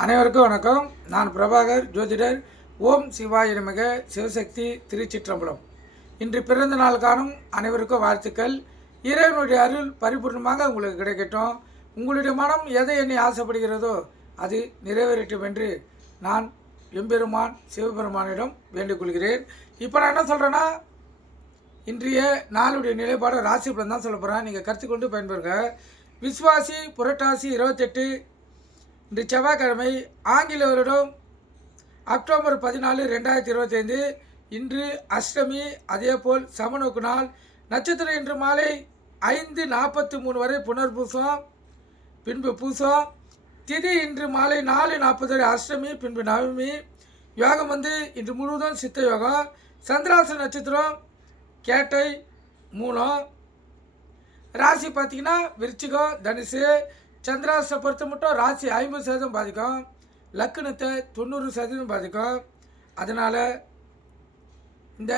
அனைவருக்கும் வணக்கம். நான் பிரபாகர் ஜோதிடர். ஓம் சிவாய நமக. சிவசக்தி திருச்சிற்றம்பலம். இன்று பிறந்த நாள் காணும் அனைவருக்கும் வாழ்த்துக்கள். இறைவனுடைய அருள் பரிபூர்ணமாக உங்களுக்கு கிடைக்கட்டும். உங்களுடைய மனம் எதை என்னை ஆசைப்படுகிறதோ அது நிறைவேறட்டும் என்று நான் எம்பெருமான் சிவபெருமானிடம் வேண்டிக் கொள்கிறேன் இப்போ நான் என்ன சொல்கிறேன்னா இன்றைய நாளுடைய நிலைப்பாடு ராசி பலன் தான் சொல்ல போகிறேன் நீங்கள் கருத்து கொண்டு பயன்பெறுங்க. விஸ்வாசி புரட்டாசி இருபத்தெட்டு இன்று செவ்வாய்க்கிழமை ஆங்கில வருடம் அக்டோபர் பதினாலு ரெண்டாயிரத்தி இருபத்தைந்து இன்று அஷ்டமி அதேபோல் சமநோக்கு நாள். நட்சத்திரம் இன்று மாலை ஐந்து நாற்பத்தி மூணு வரை புனர்பூசம் பின்பு பூசம். திதி இன்று மாலை நாலு நாற்பது வரை அஷ்டமி பின்பு நவமி. யோகம் வந்து இன்று முழுவதும் சித்த யோகம். சந்திராச நட்சத்திரம் கேட்டை மூலம். ராசி பார்த்தீங்கன்னா விருச்சிகம் தனுசு சந்திராசை பொறுத்த மட்டும் ராசி ஐம்பது சதவீதம் பாதிக்கும். லக்னத்தை தொண்ணூறு சதவீதம் பாதிக்கும். அதனால் இந்த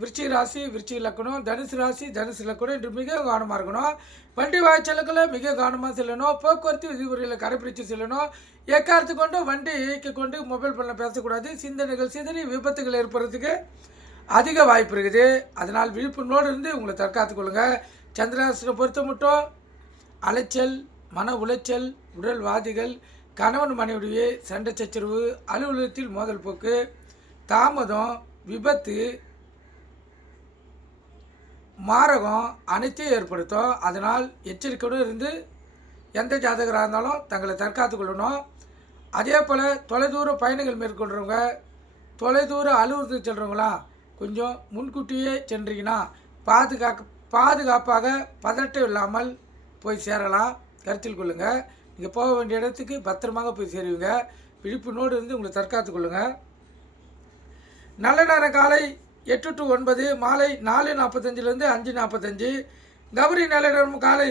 விருச்சிக ராசி விருச்சிக லக்கணம் தனுசு ராசி தனுசு லக்கணம் இன்று மிக கவனமாக இருக்கணும். வண்டி வாய்ச்சலுக்களை மிக கவனமாக செல்லணும். போக்குவரத்து விதிமுறைகளை கடைபிடித்து செல்லணும். எக்காரத்து கொண்டு வண்டி இயக்கி கொண்டு மொபைல் ஃபோனில் பேசக்கூடாது. சிந்தனைகள் சிதறி விபத்துகள் ஏற்படுறதுக்கு அதிக வாய்ப்பு இருக்குது. அதனால் விழிப்புணர்வோடு இருந்து உங்களை தற்காத்துக் கொள்ளுங்கள் சந்திராசனை பொறுத்த மட்டும் அலைச்சல் மன உளைச்சல் உடல்வாதிகள் கணவன் மனைவிடைய சண்டை சச்சரவு அலுவலகத்தில் மோதல் போக்கு தாமதம் விபத்து மாரகம் அனைத்தையும் ஏற்படுத்தும். அதனால் எச்சரிக்கையுடன் இருந்து எந்த ஜாதகராக இருந்தாலும் தங்களை தற்காத்து கொள்ளணும். அதே போல் தொலைதூர பயணங்கள் மேற்கொள்கிறவங்க தொலைதூர அலுவலகத்துக்கு செல்கிறவங்களாம் கொஞ்சம் முன்கூட்டியே சென்றீங்கன்னா பாதுகாக்க பாதுகாப்பாக பதட்டம் இல்லாமல் போய் சேரலாம். கருத்தில் கொள்ளுங்கள் நீங்கள் போக வேண்டிய இடத்துக்கு பத்திரமாக போய் சேருவீங்க. விழிப்புணோடு இருந்து உங்களை தற்காத்து கொள்ளுங்கள் நல்ல நேரம் காலை எட்டு டு ஒன்பது மாலை நாலு நாற்பத்தஞ்சிலேருந்து அஞ்சு நாற்பத்தஞ்சு கௌரி நல்ல நேரம் காலை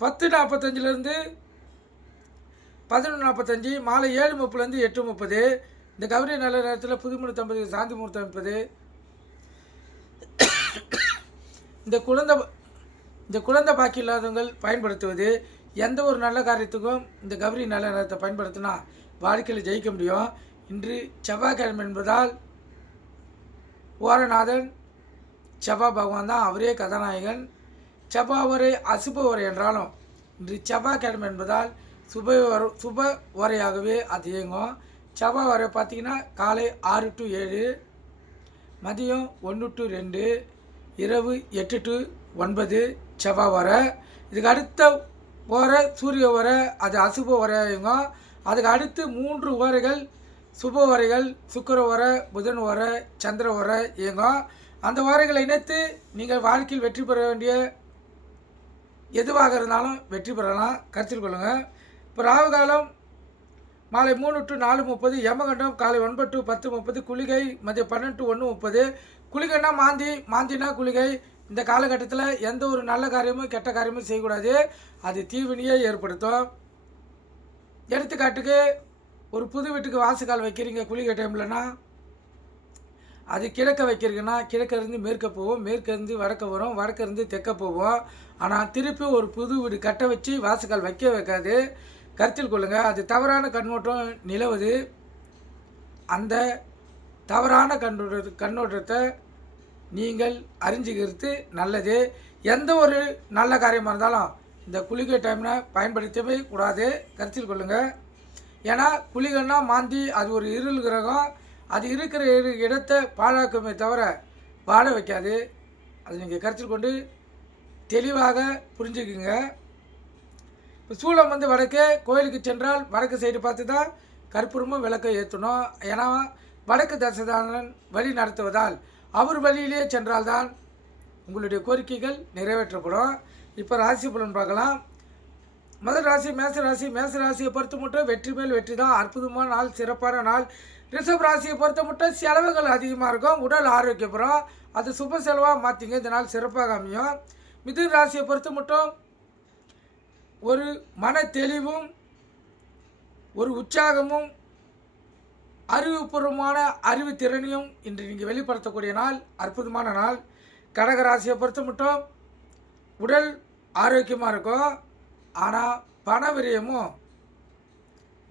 பத்து நாற்பத்தஞ்சிலேருந்து பதினொன்று நாற்பத்தஞ்சு மாலை ஏழு முப்பதுலேருந்து எட்டு முப்பது இந்த கௌரி நல்ல நேரத்தில் புதுமுகூர்த்தம்பது சாந்தி முகூர்த்தம் அமைப்பது இந்த குழந்தை இந்த குழந்தை பாக்கி இல்லாதவங்கள் பயன்படுத்துவது எந்த ஒரு நல்ல காரியத்துக்கும் இந்த கௌரி நல்ல நேரத்தை பயன்படுத்தினா வாழ்க்கையில் ஜெயிக்க முடியும். இன்று செவ்வாய்க்கிழமை என்பதால் ஓரநாதன் செவ்வாய் பகவான் தான் அவரே கதாநாயகன். செவ்வாய் உரை அசுப உரை என்றாலும் இன்று செவ்வாய்க்கிழமை என்பதால் சுப சுப உரையாகவே அது இயங்கும். செவ்வாய் உரை பார்த்திங்கன்னா காலை ஆறு டு ஏழு மதியம் ஒன்று டு ரெண்டு இரவு எட்டு டு ஒன்பது செவ்வாய் வர இதுக்கு அடுத்த ஓர சூரிய வர அது அசுப உரையாகுங்க அதுக்கு அடுத்து மூன்று ஓரைகள் சுப வரைகள் சுக்கர வர புதன் ஓர சந்திர வர இயங்க அந்த ஓரைகளை இணைத்து நீங்கள் வாழ்க்கையில் வெற்றி பெற வேண்டிய எதுவாக இருந்தாலும் வெற்றி பெறலாம். கருத்தில் கொள்ளுங்கள் இப்போ ராகு காலம் மாலை மூணு டு நாலு முப்பது யமகண்டம் காலை ஒன்பது டு பத்து முப்பது குளிகை மதியம் பன்னெண்டு டு ஒன்று முப்பது. குளிகைன்னா மாந்தி மாந்தினா குளிகை. இந்த காலகட்டத்தில் எந்த ஒரு நல்ல காரியமும் கெட்ட காரியமும் செய்யக்கூடாது. அது தீவினையே ஏற்படுத்தும். எடுத்துக்காட்டுக்கு ஒரு புது வீட்டுக்கு வாசக்கால் வைக்கிறீங்க குளிக்க டைம்லனா அது கிழக்க வைக்கிறீங்கன்னா கிழக்கிருந்து மேற்க போவோம். மேற்கிருந்து வடக்க வரும் வடக்கிருந்து தெற்க போவோம். ஆனால் திருப்பி ஒரு புது வீடு கட்ட வச்சு வாசுக்கால் வைக்க வைக்காது. கருத்தில் கொள்ளுங்கள் அது தவறான கண்ணோட்டம் நிலவுது. அந்த தவறான கண்ணோட்ட கண்ணோட்டத்தை நீங்கள் அறிஞ்சிக்கிறது நல்லது. எந்த ஒரு நல்ல காரியமாக இருந்தாலும் இந்த குளிகை டைமில் பயன்படுத்தவே கூடாது. கருத்தில் கொள்ளுங்கள் ஏன்னா குளிகைன்னா மாந்தி அது ஒரு இருள் கிரகம். அது இருக்கிற இரு- இடத்தை பாழாக்குமே தவிர வாழ வைக்காது. அது நீங்கள் கருத்தில் கொண்டு தெளிவாக புரிஞ்சுக்குங்க. இப்போ சூளம் வந்து வடக்கே கோயிலுக்கு சென்றால் வடக்கு சைடு பார்த்து தான் கற்பூரமும் விளக்கை ஏற்றணும். ஏன்னா வடக்கு தசதானன் வழி நடத்துவதால் அவர் வழியிலே சென்றால்தான் உங்களுடைய கோரிக்கைகள் நிறைவேற்றப்படும். இப்போ ராசி பலன் பார்க்கலாம். முதல் ராசி மேச ராசி. மேச ராசியை பொறுத்த மட்டும் வெற்றி மேல் வெற்றி தான். அற்புதமான நாள் சிறப்பான நாள். ரிஷப் ராசியை பொறுத்த மட்டும் செலவுகள் அதிகமாக இருக்கும். உடல் ஆரோக்கியப்புறம் அது சுப செலவாக மாற்றிங்க இந்த நாள் சிறப்பாக அமையும். மிதுன் ராசியை பொறுத்த மட்டும் ஒரு மன தெளிவும் ஒரு உற்சாகமும் அறிவுபூர்வமான அறிவு திறனையும் இன்று நீங்கள் வெளிப்படுத்தக்கூடிய நாள் அற்புதமான நாள். கடகராசியை பொறுத்த மட்டும் உடல் ஆரோக்கியமாக இருக்கும் ஆனால் பண விரயமும்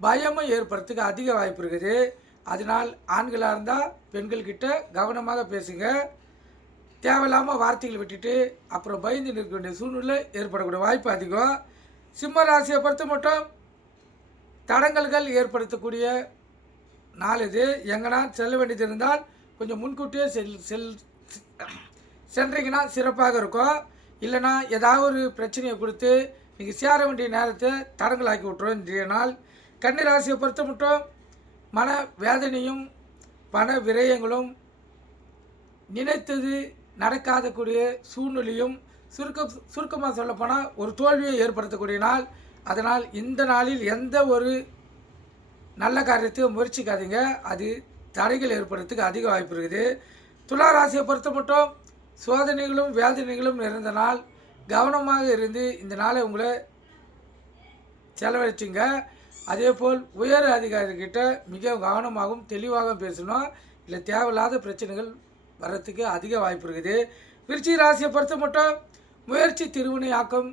பயமும் ஏற்படுறதுக்கு அதிக வாய்ப்பு இருக்குது. அதனால் ஆண்களாக இருந்தால் பெண்கள்கிட்ட கவனமாக பேசுங்க. தேவையில்லாமல் வார்த்தைகள் விட்டுட்டு அப்புறம் பயந்து நிற்க வேண்டிய சூழ்நிலை ஏற்படக்கூடிய வாய்ப்பு அதிகம். சிம்ம ராசியை பொறுத்த மட்டும் தடங்கல்கள் ஏற்படுத்தக்கூடிய நாள் இது எங்கன்னா செல்ல வேண்டியது இருந்தால் கொஞ்சம் முன்கூட்டியே செல் செல் சென்றீங்கன்னா சிறப்பாக இருக்கும் இல்லைனா ஏதாவது ஒரு பிரச்சனையை கொடுத்து நீங்கள் சேர வேண்டிய நேரத்தை தடங்கலாக்கி விட்டுரும் இன்றைய நாள் கன்னிராசியை பொறுத்த மட்டும் மன வேதனையும் பண விரயங்களும் நினைத்தது நடக்காதக்கூடிய சூழ்நிலையும் சுருக்க சுருக்கமாக சொல்லப்போனால் ஒரு தோல்வியை ஏற்படுத்தக்கூடிய நாள். அதனால் இந்த நாளில் எந்த ஒரு நல்ல காரியத்தையும் முயற்சிக்காதீங்க. அது தடைகள் ஏற்படுறதுக்கு அதிக வாய்ப்பு இருக்குது. துலா ராசியை பொறுத்த மட்டும் சோதனைகளும் வேதனைகளும் நிறைந்த நாள். கவனமாக இருந்து இந்த நாளை உங்களை செலவழிச்சுங்க. அதே போல் உயர் அதிகாரிகிட்ட மிக கவனமாகவும் தெளிவாகவும் பேசணும். இல்லை தேவையில்லாத பிரச்சனைகள் வர்றதுக்கு அதிக வாய்ப்பு இருக்குது. விருச்சி ராசியை பொறுத்த மட்டும் முயற்சி திருவினையாக்கம்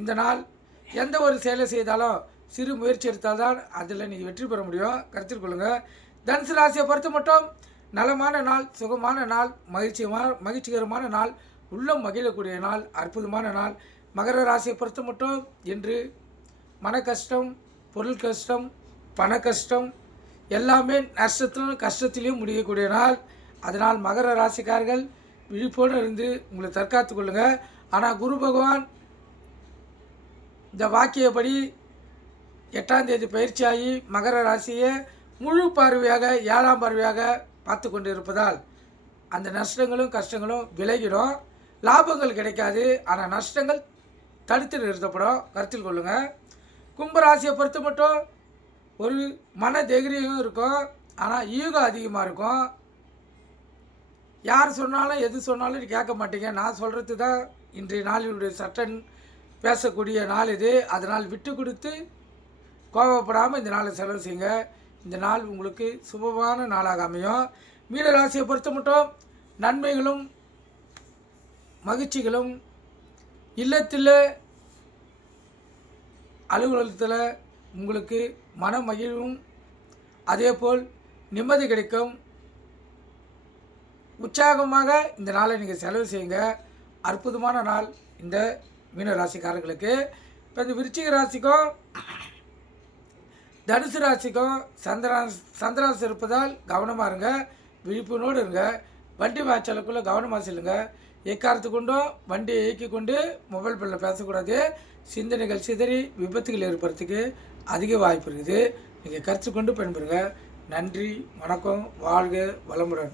இந்த நாள் எந்த ஒரு செயலை செய்தாலும் சிறு முயற்சி எடுத்தால் தான் அதில் நீங்கள் வெற்றி பெற முடியும். கருத்தில் கொள்ளுங்கள் தனுசு ராசியை பொறுத்து மட்டும் நலமான நாள் சுகமான நாள் மகிழ்ச்சியமான மகிழ்ச்சிகரமான நாள் உள்ளம் மகிழக்கூடிய நாள் அற்புதமான நாள். மகர ராசியை பொறுத்து மட்டும் இன்று மன கஷ்டம் பொருள் கஷ்டம் பண கஷ்டம் எல்லாமே நஷ்டத்திலும் கஷ்டத்திலையும் முடியக்கூடிய நாள். அதனால் மகர ராசிக்காரர்கள் விழிப்போடு இருந்து உங்களை தற்காத்து கொள்ளுங்கள் ஆனால் குரு பகவான் இந்த வாக்கியப்படி எட்டாம் தேதி பயிற்சியாகி மகர ராசியை முழு பார்வையாக ஏழாம் பார்வையாக பார்த்து கொண்டு இருப்பதால் அந்த நஷ்டங்களும் கஷ்டங்களும் விலகிடும். லாபங்கள் கிடைக்காது. ஆனால் நஷ்டங்கள் தடுத்து நிறுத்தப்படும். கருத்தில் கொள்ளுங்கள் கும்பராசியை பொறுத்து மட்டும் ஒரு மன தைரியம் இருக்கும். ஆனால் ஈகம் அதிகமாக இருக்கும். யார் சொன்னாலும் எது சொன்னாலும் நீ கேட்க மாட்டீங்க. நான் சொல்கிறது தான் இன்றைய நாளினுடைய சட்டன் பேசக்கூடிய நாள் இது. அதனால் விட்டு கொடுத்து கோபப்படாமல் இந்த நாளை செலவு செய்யுங்க. இந்த நாள் உங்களுக்கு சுபமான நாளாக அமையும். மீன ராசியை பொறுத்த மட்டும் நன்மைகளும் மகிழ்ச்சிகளும் இல்லத்தில் அலுவலகத்தில் உங்களுக்கு மன மகிழ்வும் அதேபோல் நிம்மதி கிடைக்கும். உற்சாகமாக இந்த நாளை நீங்கள் செலவு செய்யுங்க. அற்புதமான நாள் இந்த மீன ராசிக்காரங்களுக்கு இப்போ இந்த விருச்சிக ராசிக்கும் தனுசு ராசிக்கும் சந்திராஸ் சந்திராசு இருப்பதால் கவனமாக இருங்க. விழிப்புணோடு இருங்க. வண்டி வாய்ச்சலுக்குள்ளே கவனமாக செல்லுங்க. எக்காரத்து கொண்டும் வண்டியை இயக்கி கொண்டு மொபைல் பில்லில் பேசக்கூடாது. சிந்தனைகள் சிதறி விபத்துகள் ஏற்படுறதுக்கு அதிக வாய்ப்பு இருக்குது. நீங்கள் கருத்து கொண்டு பயன்பெறுங்க. நன்றி வணக்கம் வாழ்க வளமுடன்.